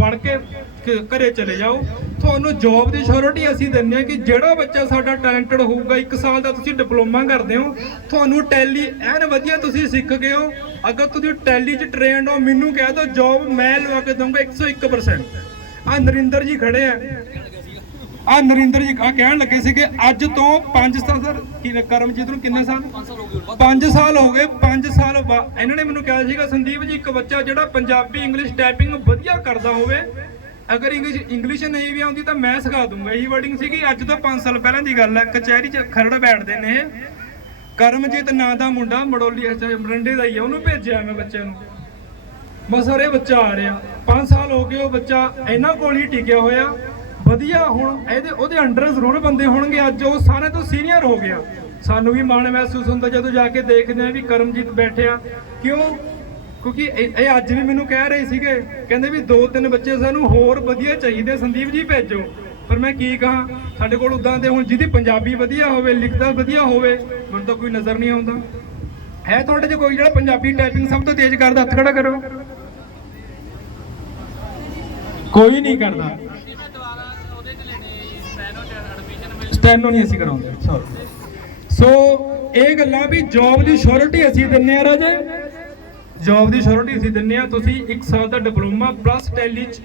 Speaker 1: ਪੜ ਕੇ ਘ- ਘਰੇ ਚਲੇ ਜਾਓ। ਤੁਹਾਨੂੰ ਜੌਬ ਦੀ ਸ਼ੋਰਿਟੀ ਅਸੀਂ ਦਿੰਦੇ ਹਾਂ ਕਿ ਜਿਹੜਾ ਬੱਚਾ ਸਾਡਾ ਟੈਲੈਂਟਡ ਹੋਊਗਾ 1 ਸਾਲ ਦਾ ਤੁਸੀਂ ਡਿਪਲੋਮਾ ਕਰਦੇ ਹੋ, ਤੁਹਾਨੂੰ ਟੈਲੀ ਐਨ ਵਧੀਆ ਤੁਸੀਂ ਸਿੱਖ ਗਏ ਹੋ। ਅਗਰ ਤੁਸੀਂ ਟੈਲੀ 'ਚ ਟ੍ਰੇਨਡ ਹੋ, ਮੈਨੂੰ ਕਹਿ ਦਿਓ ਜੌਬ ਮੈਂ ਲਵਾ ਕੇ ਦਊਂਗਾ 101% ਆ ਨਰਿੰਦਰ ਜੀ ਖੜੇ ਆ। ਆ ਨਰਿੰਦਰ ਜੀ ਆ ਕਹਿਣ ਲੱਗੇ ਸੀ ਕਿ ਅੱਜ ਤੋਂ 5 ਸਾਲ ਸਰ ਕੀ ਕਰਮਜੀਤ ਨੂੰ ਕਿੰਨੇ ਸਾਲ? 5 ਸਾਲ ਹੋ ਗਏ 5 ਸਾਲ ਇਹਨਾਂ ਨੇ ਮੈਨੂੰ ਕਿਹਾ ਸੀਗਾ ਸੰਦੀਪ ਜੀ ਇੱਕ ਬੱਚਾ ਜਿਹੜਾ ਪੰਜਾਬੀ ਇੰਗਲਿਸ਼ ਟਾਈਪਿੰਗ ਵਧੀਆ ਕਰਦਾ ਹੋਵੇ ਅਗਰ ਇੰਗਲਿਸ਼ ਇੰਗਲਿਸ਼ ਨਹੀਂ ਵੀ ਆਉਂਦੀ ਤਾਂ ਮੈਂ ਸਿਖਾ ਦੂੰਗਾ। ਇਹੀ ਵਰਡਿੰਗ ਸੀਗੀ ਅੱਜ ਤੋਂ 5 ਸਾਲ ਪਹਿਲਾਂ ਦੀ ਗੱਲ ਹੈ। ਕਚਹਿਰੀ 'ਚ ਖਰੜ ਬੈਠਦੇ ਨੇ ਕਰਮਜੀਤ ਨਾਂ ਦਾ ਮੁੰਡਾ ਮੜੋਲੀ ਮਰੰਡੇ ਦਾ ਹੀ ਆ ਉਹਨੂੰ ਭੇਜਿਆ ਮੈਂ ਬੱਚੇ ਨੂੰ। ਬਸ ਇਹ ਬੱਚਾ ਆ ਰਿਹਾ। 5 ਸਾਲ ਹੋ ਗਏ ਉਹ ਬੱਚਾ ਇਹਨਾਂ ਕੋਲ ਹੀ ਟਿਕਿਆ ਹੋਇਆ। ਵਧੀਆ ਹੁਣ ਇਹਦੇ ਉਹਦੇ ਅੰਡਰ ਜ਼ਰੂਰ ਬੰਦੇ ਹੋਣਗੇ। ਅੱਜ ਉਹ ਸਾਰੇ ਤੋਂ ਸੀਨੀਅਰ ਹੋ ਗਿਆ। ਸਾਨੂੰ ਵੀ ਮਾਣ ਮਹਿਸੂਸ ਹੁੰਦਾ ਜਦੋਂ ਜਾ ਕੇ ਦੇਖਦੇ ਆ ਵੀ ਕਰਮਜੀਤ ਬੈਠਿਆ ਕਿਉਂ? ਕਿਉਂਕਿ ਇਹ ਇਹ ਅੱਜ ਵੀ ਮੈਨੂੰ ਕਹਿ ਰਹੇ ਸੀਗੇ, ਕਹਿੰਦੇ ਵੀ ਦੋ ਤਿੰਨ ਬੱਚੇ ਸਾਨੂੰ ਹੋਰ ਵਧੀਆ ਚਾਹੀਦੇ, ਸੰਦੀਪ ਜੀ ਭੇਜੋ। ਪਰ ਮੈਂ ਕੀ ਕਹਾਂ, ਸਾਡੇ ਕੋਲ ਉਦਾਂ ਦੇ ਹੁਣ ਜਿਹਦੀ ਪੰਜਾਬੀ ਵਧੀਆ ਹੋਵੇ, ਲਿਖਦਾ ਵਧੀਆ ਹੋਵੇ, ਮੈਨੂੰ ਤਾਂ ਕੋਈ ਨਜ਼ਰ ਨਹੀਂ ਆਉਂਦਾ। ਹੈ ਤੁਹਾਡੇ 'ਚ ਕੋਈ ਜਿਹੜਾ ਪੰਜਾਬੀ ਟਾਈਪਿੰਗ ਸਭ ਤੋਂ ਤੇਜ਼ ਕਰਦਾ, ਹੱਥ ਖੜਾ ਕਰੋ। ਕੋਈ ਨਹੀਂ ਕਰਦਾ
Speaker 2: ਜੀ ਮੈਂ ਦੁਬਾਰਾ ਉਹਦੇ ਚ ਲੈਣੇ ਸਟੈਨੋ ਚ ਐਡਮਿਸ਼ਨ ਮਿਲ
Speaker 1: ਸਟੈਨੋ ਨਹੀਂ ਅਸੀਂ ਕਰਾਉਂਦੇ। ਸੌਰੀ ਸੋ ਇਹ ਗੱਲਾਂ ਵੀ ਜੌਬ ਦੀ ਸ਼ੋਰਿਟੀ ਅਸੀਂ ਦਿੰਨੇ ਆ ਰਾਜੇ। ਜੌਬ ਦੀ ਸ਼ੋਰਿਟੀ ਅਸੀਂ ਦਿੰਨੇ ਆ। ਤੁਸੀਂ 1 ਸਾਲ ਦਾ ਡਿਪਲੋਮਾ ਪਲੱਸ ਟੈਲੀ ਚ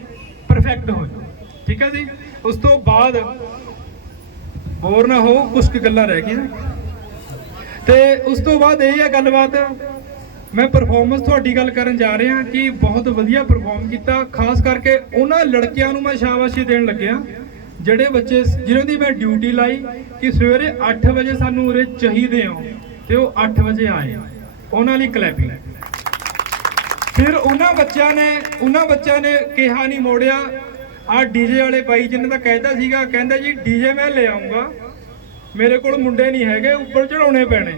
Speaker 1: ਪਰਫੈਕਟ ਹੋ ਜਾਓ। ਠੀਕ ਹੈ ਜੀ? ਉਸ ਤੋਂ ਬਾਅਦ ਹੋਰ ਨਾ ਹੋ ਕੁਝ ਕੁ ਗੱਲਾਂ ਰਹਿ ਗਈਆਂ। ਤੇ ਉਸ ਤੋਂ ਬਾਅਦ ਇਹ ਹੈ ਗੱਲਬਾਤ, ਮੈਂ ਪਰਫਾਰਮੈਂਸ ਤੁਹਾਡੀ ਗੱਲ ਕਰਨ ਜਾ ਰਿਹਾ ਕਿ ਬਹੁਤ ਵਧੀਆ ਪਰਫਾਰਮ ਕੀਤਾ। ਖਾਸ ਕਰਕੇ ਉਹਨਾਂ ਲੜਕਿਆਂ ਨੂੰ ਮੈਂ ਸ਼ਾਬਾਸ਼ੀ ਦੇਣ ਲੱਗਿਆ। ਜਿਹੜੇ ਬੱਚੇ ਜਿਨ੍ਹਾਂ ਦੀ ਮੈਂ ਡਿਊਟੀ ਲਾਈ ਕਿ ਸਵੇਰੇ 8 ਵਜੇ ਸਾਨੂੰ ਉਰੇ ਚਾਹੀਦੇ ਹੋ ਤੇ ਉਹ 8 ਵਜੇ ਆਏ। ਉਹਨਾਂ ਲਈ ਕਲੈਪਿੰਗ। ਫਿਰ ਉਹਨਾਂ ਬੱਚਿਆਂ ਨੇ, ਉਹਨਾਂ ਬੱਚਿਆਂ ਨੇ ਕਿਹਾ ਨਹੀਂ ਮੋੜਿਆ। ਆ ਡੀਜੇ ਵਾਲੇ ਬਾਈ ਜਿਹਨੇ ਤਾਂ ਕਹਿਦਾ ਸੀਗਾ, ਕਹਿੰਦਾ ਜੀ ਡੀਜੇ ਮੈਂ ਲੈ ਆਉਂਗਾ ਮੇਰੇ ਕੋਲ ਮੁੰਡੇ ਨਹੀਂ ਹੈਗੇ, ਉੱਪਰ ਚੜਾਉਣੇ ਪੈਣੇ।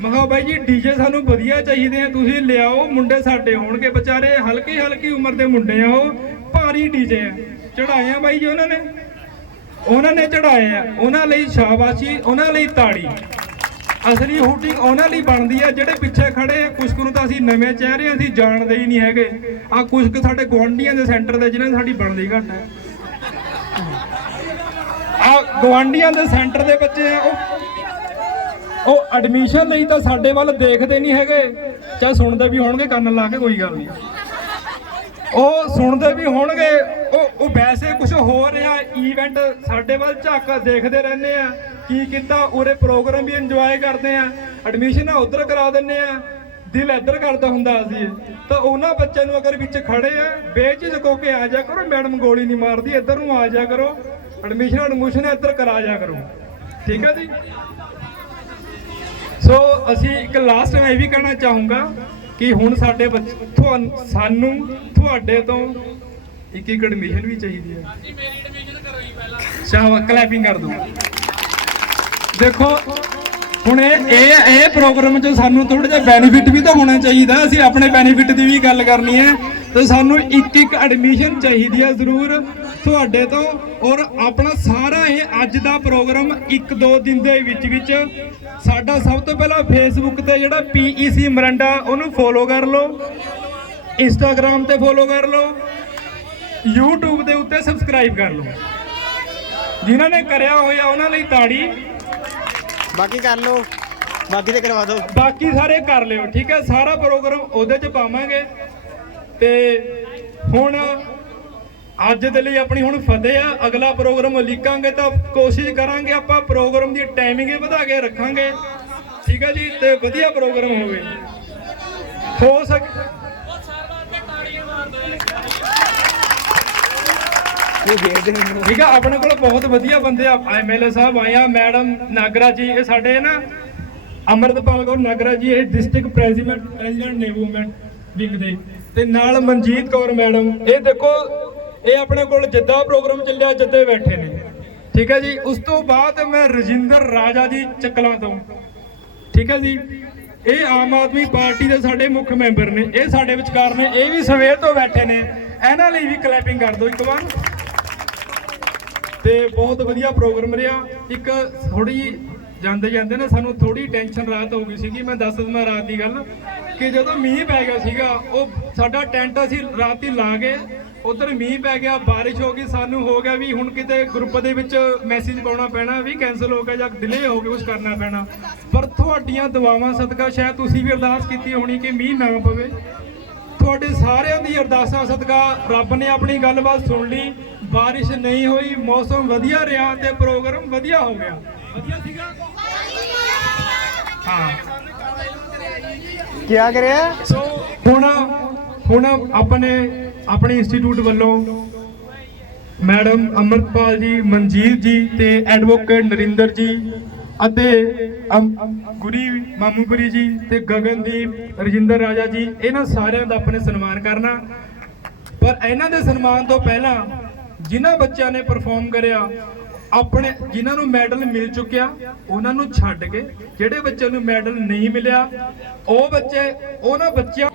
Speaker 1: ਮੈਂ ਕਿਹਾ ਬਾਈ ਜੀ ਡੀਜੇ ਸਾਨੂੰ ਵਧੀਆ ਚਾਹੀਦੇ ਆ, ਤੁਸੀਂ ਲਿਆਓ, ਮੁੰਡੇ ਸਾਡੇ ਹੋਣਗੇ ਵਿਚਾਰੇ ਹਲਕੀ ਹਲਕੀ ਉਮਰ ਦੇ ਮੁੰਡੇ ਆ ਉਹ, ਭਾਰੀ ਡੀਜੇ ਆ। ਚੜਾਏ ਆ ਬਾਈ ਜੀ ਉਹਨਾਂ ਨੇ। ਉਹਨਾਂ ਨੇ ਚੜਾਏ ਆ, ਉਹਨਾਂ ਲਈ ਸ਼ਾਬਾਸ਼ੀ, ਉਹਨਾਂ ਲਈ ਤਾੜੀ। ਅਸਲੀ ਹੂਟਿੰਗ ਉਹਨਾਂ ਲਈ ਬਣਦੀ ਹੈ ਜਿਹੜੇ ਪਿੱਛੇ ਖੜੇ ਆ। ਕੁਝ ਨੂੰ ਤਾਂ ਅਸੀਂ ਨਵੇਂ ਚਿਹਰੇ ਅਸੀਂ ਜਾਣਦੇ ਹੀ ਨਹੀਂ ਹੈਗੇ। ਆ ਕੁਝ ਕੁ ਸਾਡੇ ਗੁਆਂਢੀਆਂ ਦੇ ਸੈਂਟਰ ਦੇ ਜਿਨ੍ਹਾਂ ਦੀ ਸਾਡੀ ਬਣਦੀ ਘੱਟ ਹੈ ਆ ਗਵਾਂਡੀਆਂ ਦੇ ਸੈਂਟਰ ਦੇ ਬੱਚੇ ਆ ਉਹ। ਉਹ ਐਡਮਿਸ਼ਨ ਲਈ ਤਾਂ ਸਾਡੇ ਵੱਲ ਦੇਖਦੇ ਨਹੀਂ ਹੈਗੇ। ਚਾਹੇ ਸੁਣਦੇ ਵੀ ਹੋਣਗੇ, ਕੰਨ ਲਾ ਕੇ ਕੋਈ ਗੱਲ ਨਹੀਂ। ਉਹ ਸੁਣਦੇ ਵੀ ਹੋਣਗੇ। ਉਹ ਉਹ ਵੈਸੇ ਕੁਝ ਹੋ ਰਿਹਾ। ਈਵੈਂਟ ਸਾਡੇ ਵੱਲ ਝਾਕ ਦੇਖਦੇ ਰਹਿੰਦੇ ਆ। ਕੀ ਕੀਤਾ? ਉਰੇ ਪ੍ਰੋਗਰਾਮ ਵੀ ਇੰਜੋਏ ਕਰਦੇ ਆ। ਐਡਮਿਸ਼ਨ ਉਧਰ ਕਰਾ ਦਿੰਨੇ ਆ। ਦਿਲ ਇੱਧਰ ਕਰਦਾ ਹੁੰਦਾ ਸੀ। ਤਾਂ ਉਹਨਾਂ ਬੱਚਿਆਂ ਨੂੰ ਅਗਰ ਵਿੱਚ ਖੜੇ ਆ, ਬੇਝਿਜਕ ਹੋ ਕੇ ਆ ਜਾ ਕਰੋ। ਮੈਡਮ ਗੋਲੀ ਨਹੀਂ ਮਾਰਦੀ, ਇੱਧਰ ਨੂੰ ਆ ਜਾ ਕਰੋ। ਐਡਮਿਸ਼ਨ ਐਡਮਿਸ਼ਨ ਇੱਧਰ ਕਰਾ ਜਾ ਕਰੋ। ਠੀਕ ਹੈ ਜੀ? ਸੋ ਅਸੀਂ ਇੱਕ ਲਾਸਟ ਮੈਂ ਇਹ ਵੀ ਕਹਿਣਾ ਚਾਹੂੰਗਾ। ਕਿ ਹੁਣ ਸਾਡੇ ਬੱਚ- ਤੁਹਾਨੂੰ ਸਾਨੂੰ ਤੁਹਾਡੇ ਤੋਂ ਇੱਕ ਇੱਕ ਐਡਮਿਸ਼ਨ ਵੀ ਚਾਹੀਦੀ ਹੈ।
Speaker 2: ਹਾਂਜੀ ਮੇਰੀ ਐਡਮਿਸ਼ਨ ਪਹਿਲਾਂ।
Speaker 1: ਕਲੈਪਿੰਗ ਕਰ ਦਿਓ। ਦੇਖੋ ਹੁਣ ਇਹ ਇਹ ਇਹ ਪ੍ਰੋਗਰਾਮ 'ਚ ਸਾਨੂੰ ਥੋੜਾ ਜਿਹਾ ਬੈਨੀਫਿਟ ਵੀ ਤਾਂ ਹੋਣਾ ਚਾਹੀਦਾ। ਅਸੀਂ ਆਪਣੇ ਬੈਨੀਫਿਟ ਦੀ ਵੀ ਗੱਲ ਕਰਨੀ ਹੈ। ਤੇ ਸਾਨੂੰ ਇੱਕ ਇੱਕ ਐਡਮਿਸ਼ਨ ਚਾਹੀਦੀ ਹੈ ਜ਼ਰੂਰ। ਤੁਹਾਡੇ ਤੋਂ ਔਰ ਆਪਣਾ ਸਾਰਾ ਇਹ ਅੱਜ ਦਾ ਪ੍ਰੋਗਰਾਮ ਇੱਕ ਦੋ ਦਿਨ ਦੇ ਵਿੱਚ ਵਿੱਚ ਸਾਡਾ ਸਭ ਤੋਂ ਪਹਿਲਾਂ ਫੇਸਬੁੱਕ ਤੇ ਜਿਹੜਾ ਪੀਈਸੀ ਮਰੰਡਾ ਉਹਨੂੰ ਫੋਲੋ ਕਰ ਲਓ। ਇੰਸਟਾਗ੍ਰam ਤੇ ਫੋਲੋ ਕਰ ਲਓ। YouTube ਦੇ ਉੱਤੇ ਸਬਸਕ੍ਰਾਈਬ ਕਰ ਲਓ। ਜਿਨ੍ਹਾਂ ਨੇ ਕਰਿਆ ਹੋਇਆ ਉਹਨਾਂ ਲਈ ਤਾੜੀ
Speaker 3: ਬਾਕੀ ਕਰ ਲਓ। ਬਾਕੀ ਤੇ ਕਰਵਾ ਦਿਓ।
Speaker 1: ਬਾਕੀ ਸਾਰੇ ਕਰ ਲਿਓ ਠੀਕ ਹੈ? ਸਾਰਾ ਪ੍ਰੋਗਰਾਮ ਉਹਦੇ 'ਚ ਪਾਵਾਂਗੇ। ਤੇ ਹੁਣ ਅੱਜ ਦੇ ਲਈ ਆਪਣੀ ਹੁਣ ਫਤਿਹ ਆ। ਅਗਲਾ ਪ੍ਰੋਗਰਾਮ ਲਿਖਾਂਗੇ ਤਾਂ ਕੋਸ਼ਿਸ਼ ਕਰਾਂਗੇ ਆਪਾਂ ਪ੍ਰੋਗਰਾਮ ਦੀ ਟਾਈਮਿੰਗ ਵਧਾ ਕੇ ਰੱਖਾਂਗੇ। ਠੀਕ ਹੈ ਜੀ, ਤੇ ਵਧੀਆ ਪ੍ਰੋਗਰਾਮ ਹੋਵੇ। ਹੋ ਸਕ ਠੀਕ ਆ, ਆਪਣੇ ਕੋਲ ਬਹੁਤ ਵਧੀਆ ਬੰਦੇ ਆ। ਐਮਐਲਏ ਸਾਹਿਬ ਆਏ ਆ, ਮੈਡਮ ਨਾਗਰਾ ਜੀ, ਇਹ ਸਾਡੇ ਨਾ ਅਮਰਤਪਾਲ ਕੌਰ ਨਾਗਰਾ ਜੀ, ਇਹ ਡਿਸਟ੍ਰਿਕਟ ਪ੍ਰੈਜ਼ੀਡੈਂਟ ਪ੍ਰੈਜ਼ੀਡੈਂਟ ਨੇ ਵੂਮਨ ਵਿੰਗ ਦੇ ਤੇ ਨਾਲ ਮਨਜੀਤ ਕੌਰ ਮੈਡਮ, ਇਹ ਦੇਖੋ ਇਹ ਆਪਣੇ ਕੋਲ ਜਿੱਦਾਂ ਪ੍ਰੋਗਰਾਮ ਚੱਲਿਆ, ਜਿੱਦੇ ਬੈਠੇ ਨੇ। ਠੀਕ ਹੈ ਜੀ? ਉਸ ਤੋਂ ਬਾਅਦ ਮੈਂ ਰਜਿੰਦਰ ਰਾਜਾ ਜੀ ਚੱਕਲਾਂ ਤੋਂ। ਠੀਕ ਹੈ ਜੀ? ਇਹ ਆਮ ਆਦਮੀ ਪਾਰਟੀ ਦੇ ਸਾਡੇ ਮੁੱਖ ਮੈਂਬਰ ਨੇ। ਇਹ ਸਾਡੇ ਵਿਚਕਾਰ ਨੇ। ਇਹ ਵੀ ਸਵੇਰ ਤੋਂ ਬੈਠੇ ਨੇ। ਇਹਨਾਂ ਲਈ ਵੀ ਕਲੈਪਿੰਗ ਕਰ ਦਿਓ ਇੱਕ ਵਾਰ। ਤੇ ਬਹੁਤ ਵਧੀਆ ਪ੍ਰੋਗਰਾਮ ਰਿਹਾ। ਇੱਕ ਥੋੜੀ ਜਾਂਦੇ ਜਾਂਦੇ ਨਾ ਸਾਨੂੰ ਥੋੜੀ ਟੈਨਸ਼ਨ ਰਾਤ ਹੋ ਗਈ ਸੀਗੀ। ਮੈਂ ਦੱਸ ਦਿੰਦਾ ਰਾਤ ਦੀ ਗੱਲ ਕਿ ਜਦੋਂ ਮੀਂਹ ਪੈ ਗਿਆ ਸੀਗਾ, ਉਹ ਸਾਡਾ ਟੈਂਟ ਅਸੀਂ ਰਾਤ ਹੀ ਲਾ ਕੇ ਉਧਰ ਮੀਂਹ ਪੈ ਗਿਆ ਬਾਰਿਸ਼ ਹੋ ਗਈ ਸਾਨੂੰ ਹੋ ਗਿਆ ਵੀ ਹੁਣ ਕਿਤੇ ਗਰੁੱਪ ਦੇ ਵਿੱਚ ਮੈਸੇਜ ਪਾਉਣਾ ਪੈਣਾ ਵੀ ਕੈਨਸਲ ਹੋ ਗਿਆ ਜਾਂ ਡਿਲੇ ਹੋ ਗਿਆ ਕੁਝ ਕਰਨਾ ਪੈਣਾ। ਪਰ ਤੁਹਾਡੀਆਂ ਦੁਆਵਾਂ ਸਦਕਾ ਸ਼ਾਇਦ ਤੁਸੀਂ ਵੀ ਅਰਦਾਸ ਕੀਤੀ ਹੋਣੀ ਕਿ ਮੀਂਹ ਨਾ ਪਵੇ। ਤੁਹਾਡੇ ਸਾਰਿਆਂ ਦੀ ਅਰਦਾਸਾਂ ਸਦਕਾ ਰੱਬ ਨੇ ਆਪਣੀ ਗੱਲਬਾਤ ਸੁਣ ਲਈ। ਬਾਰਿਸ਼ ਨਹੀਂ ਹੋਈ ਮੌਸਮ ਵਧੀਆ ਰਿਹਾ ਤੇ ਪ੍ਰੋਗਰਾਮ ਵਧੀਆ ਹੋ ਗਿਆ। ਵਧੀਆ ਸੀਗਾ? ਹਾਂ।
Speaker 3: ਕੀ ਕਰਿਆ?
Speaker 1: ਸੋ ਹੁਣ ਹੁਣ ਆਪਣੇ ਆਪਣੇ ਇੰਸਟੀਚਿਊਟ ਵੱਲੋਂ ਮੈਡਮ ਅਮਰਪਾਲ ਜੀ, ਮਨਜੀਤ ਜੀ ਤੇ ਐਡਵੋਕੇਟ ਨਰਿੰਦਰ ਜੀ ਅਤੇ ਗੁਰੀ ਮਾਮੂਪੁਰੀ ਜੀ ਤੇ ਗਗਨਦੀਪ, ਰਜਿੰਦਰ ਰਾਜਾ ਜੀ, ਇਹਨਾਂ ਸਾਰਿਆਂ ਦਾ ਆਪਣੇ ਸਨਮਾਨ ਕਰਨਾ। ਪਰ ਇਹਨਾਂ ਦੇ ਸਨਮਾਨ ਤੋਂ ਪਹਿਲਾਂ ਜਿਨ੍ਹਾਂ ਬੱਚਿਆਂ ਨੇ ਪਰਫਾਰਮ ਕਰਿਆ, ਆਪਣੇ ਜਿਨ੍ਹਾਂ ਨੂੰ ਮੈਡਲ ਮਿਲ ਚੁੱਕਿਆ, ਉਹਨਾਂ ਨੂੰ ਛੱਡ ਕੇ ਜਿਹੜੇ ਬੱਚਿਆਂ ਨੂੰ ਮੈਡਲ ਨਹੀਂ ਮਿਲਿਆ, ਉਹ ਬੱਚੇ, ਉਹਨਾਂ ਬੱਚਿਆਂ